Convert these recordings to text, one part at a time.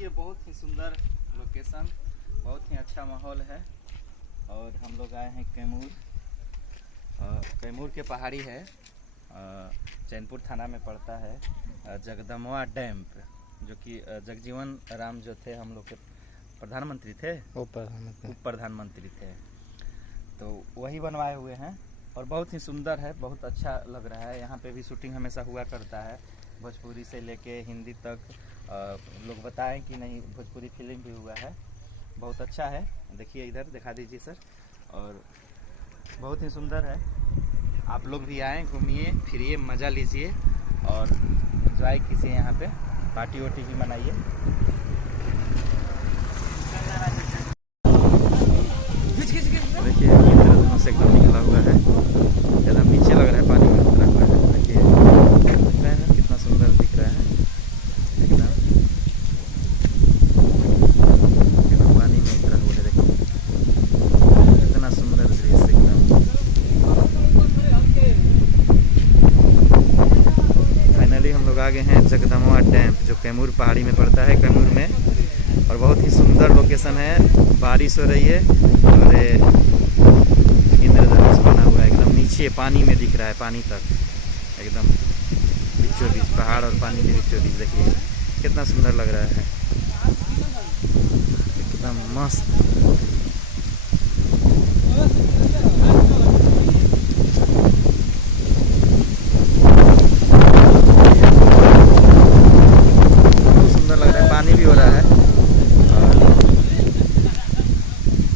देखिए बहुत ही सुंदर लोकेशन, बहुत ही अच्छा माहौल है। और हम लोग आए हैं कैमूर। कैमूर के पहाड़ी है, चैनपुर थाना में पड़ता है। जगदम्बा डैम जो कि जगजीवन राम जो थे हम लोग के प्रधानमंत्री थे, उप प्रधानमंत्री थे, तो वही बनवाए हुए हैं। और बहुत ही सुंदर है, बहुत अच्छा लग रहा है। यहाँ पे भी शूटिंग हमेशा हुआ करता है, भोजपुरी से लेके हिंदी तक। लोग बताएं कि नहीं, भोजपुरी फिल्म भी हुआ है, बहुत अच्छा है। देखिए इधर दिखा दीजिए सर। और बहुत ही सुंदर है, आप लोग भी आएँ, घूमिए फिरिए, मज़ा लीजिए और एंजॉय कीजिए। यहाँ पे पार्टी वार्टी भी मनाइए। देखिए इंद्रधनुष से एकदम निकला हुआ है, एकदम नीचे लग रहा है, पानी में उतरा हुआ है। देखिए दिख रहा है कितना सुंदर दिख रहा है, एकदम पानी में उतरा हुआ है। देखिए कितना सुंदर दृश्य एकदम। फाइनली हम लोग आ गए हैं जगदम्बा डैम, जो कैमूर पहाड़ी में पड़ता है, कैमूर में। और बहुत ही सुंदर लोकेशन है, बारिश हो रही है और इंद्रधनुष बना हुआ है, एकदम नीचे पानी में दिख रहा है, पानी तक एकदम बीचों बीच, पहाड़ और पानी के बीचों बीच। देखिए कितना सुंदर लग रहा है, एकदम मस्त। बहुत सुंदर लग रहा है, पानी भी हो रहा है।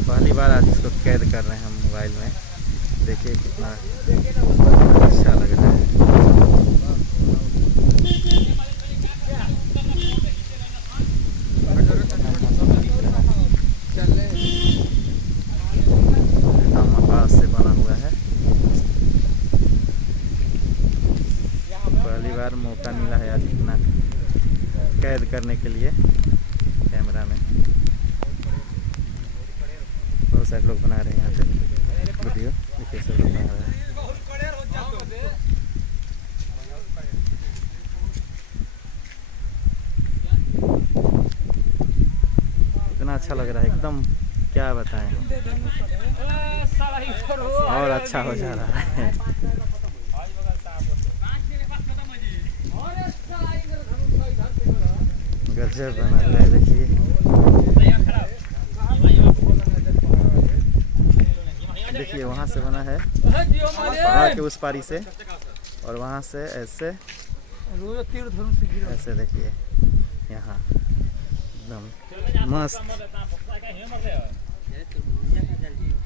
पहली बार आज इसको कैद कर रहे हैं हम मोबाइल में। देखिए कितना अच्छा लग रहा है। एकदम आकाश से बना हुआ है। पहली बार मौका मिला है आज इतना कैद करने के लिए कैमरा में। बहुत सारे लोग बना रहे हैं यहाँ पे वीडियो। देखिए सब लोग बना रहे हैं। इतना अच्छा लग रहा है, एकदम क्या बताएं, और अच्छा हो जा रहा है। गजब बना हुआ है, देखिए देखिए वहाँ से बना है पहाड़ के उस पारी से, और वहाँ से ऐसे ऐसे देखिए यहाँ एकदम मस्त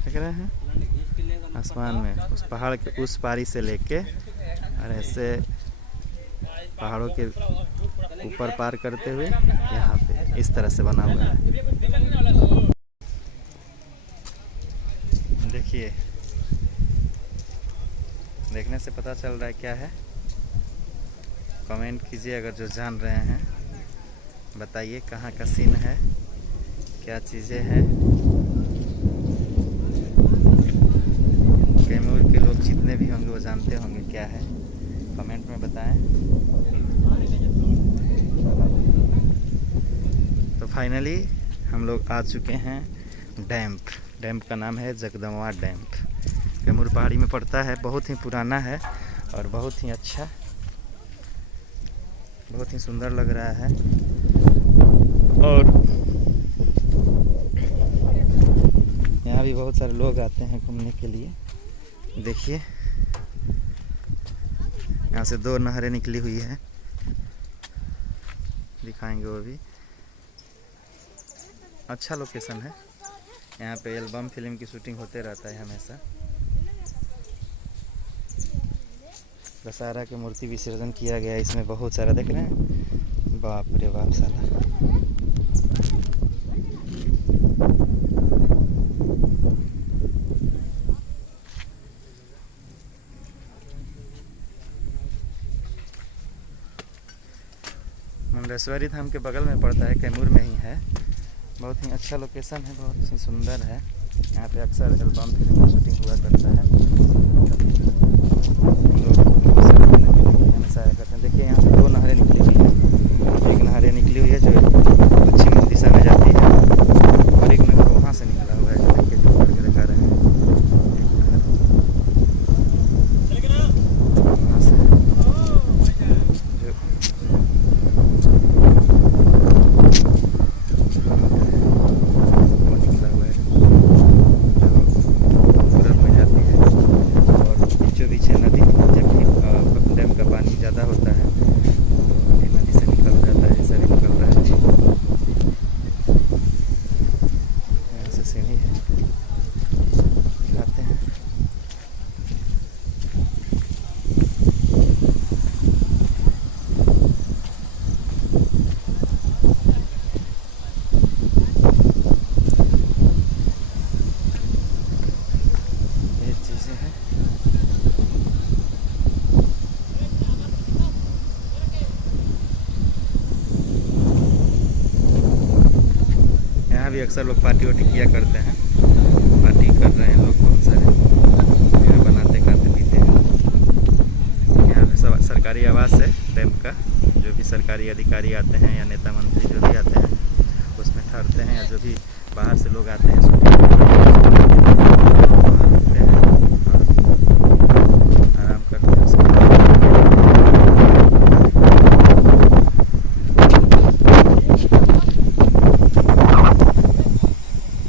देख रहे हैं आसमान में, उस पहाड़ के उस पारी से लेके और ऐसे पहाड़ों के ऊपर पार करते हुए यहाँ पे इस तरह से बना हुआ है। देखिए देखने से पता चल रहा है क्या है। कमेंट कीजिए अगर जो जान रहे हैं, बताइए कहाँ का सीन है, क्या चीज़ें हैं। कैमूर के लोग जितने भी होंगे वो जानते होंगे क्या है, कमेंट में बताएं। तो फाइनली हम लोग आ चुके हैं डैम का नाम है जगदम्बा डैम। कैमूर पहाड़ी में पड़ता है, बहुत ही पुराना है और बहुत ही अच्छा, बहुत ही सुंदर लग रहा है। और यहाँ भी बहुत सारे लोग आते हैं घूमने के लिए। देखिए यहाँ से 2 नहरें निकली हुई है, दिखाएंगे वो भी। अच्छा लोकेशन है, यहाँ पे एल्बम फिल्म की शूटिंग होते रहता है हमेशा। दशहरा की मूर्ति विसर्जन किया गया है इसमें, बहुत सारा देख रहे हैं, बाप रे बाप साला। मुंडेश्वरी धाम के बगल में पड़ता है, कैमूर में ही है। बहुत ही अच्छा लोकेशन है, बहुत ही सुंदर है। यहाँ पे अक्सर एल्बम फिल्म की शूटिंग हुआ करता है। लोग बहुत सारे हमेशा आया करते हैं। देखिए यहाँ से 2 नहरें निकली हुई है, एक नहरें निकली हुई है जो पश्चिम अक्सर लोग पार्टी वार्टी किया करते हैं। पार्टी कर रहे हैं लोग बहुत सारे, यहाँ बनाते खाते पीते हैं। यहाँ पे सब सरकारी आवास है डैम का। जो भी सरकारी अधिकारी आते हैं या नेता मंत्री जो भी आते हैं उसमें ठहरते हैं, या जो भी बाहर से लोग आते हैं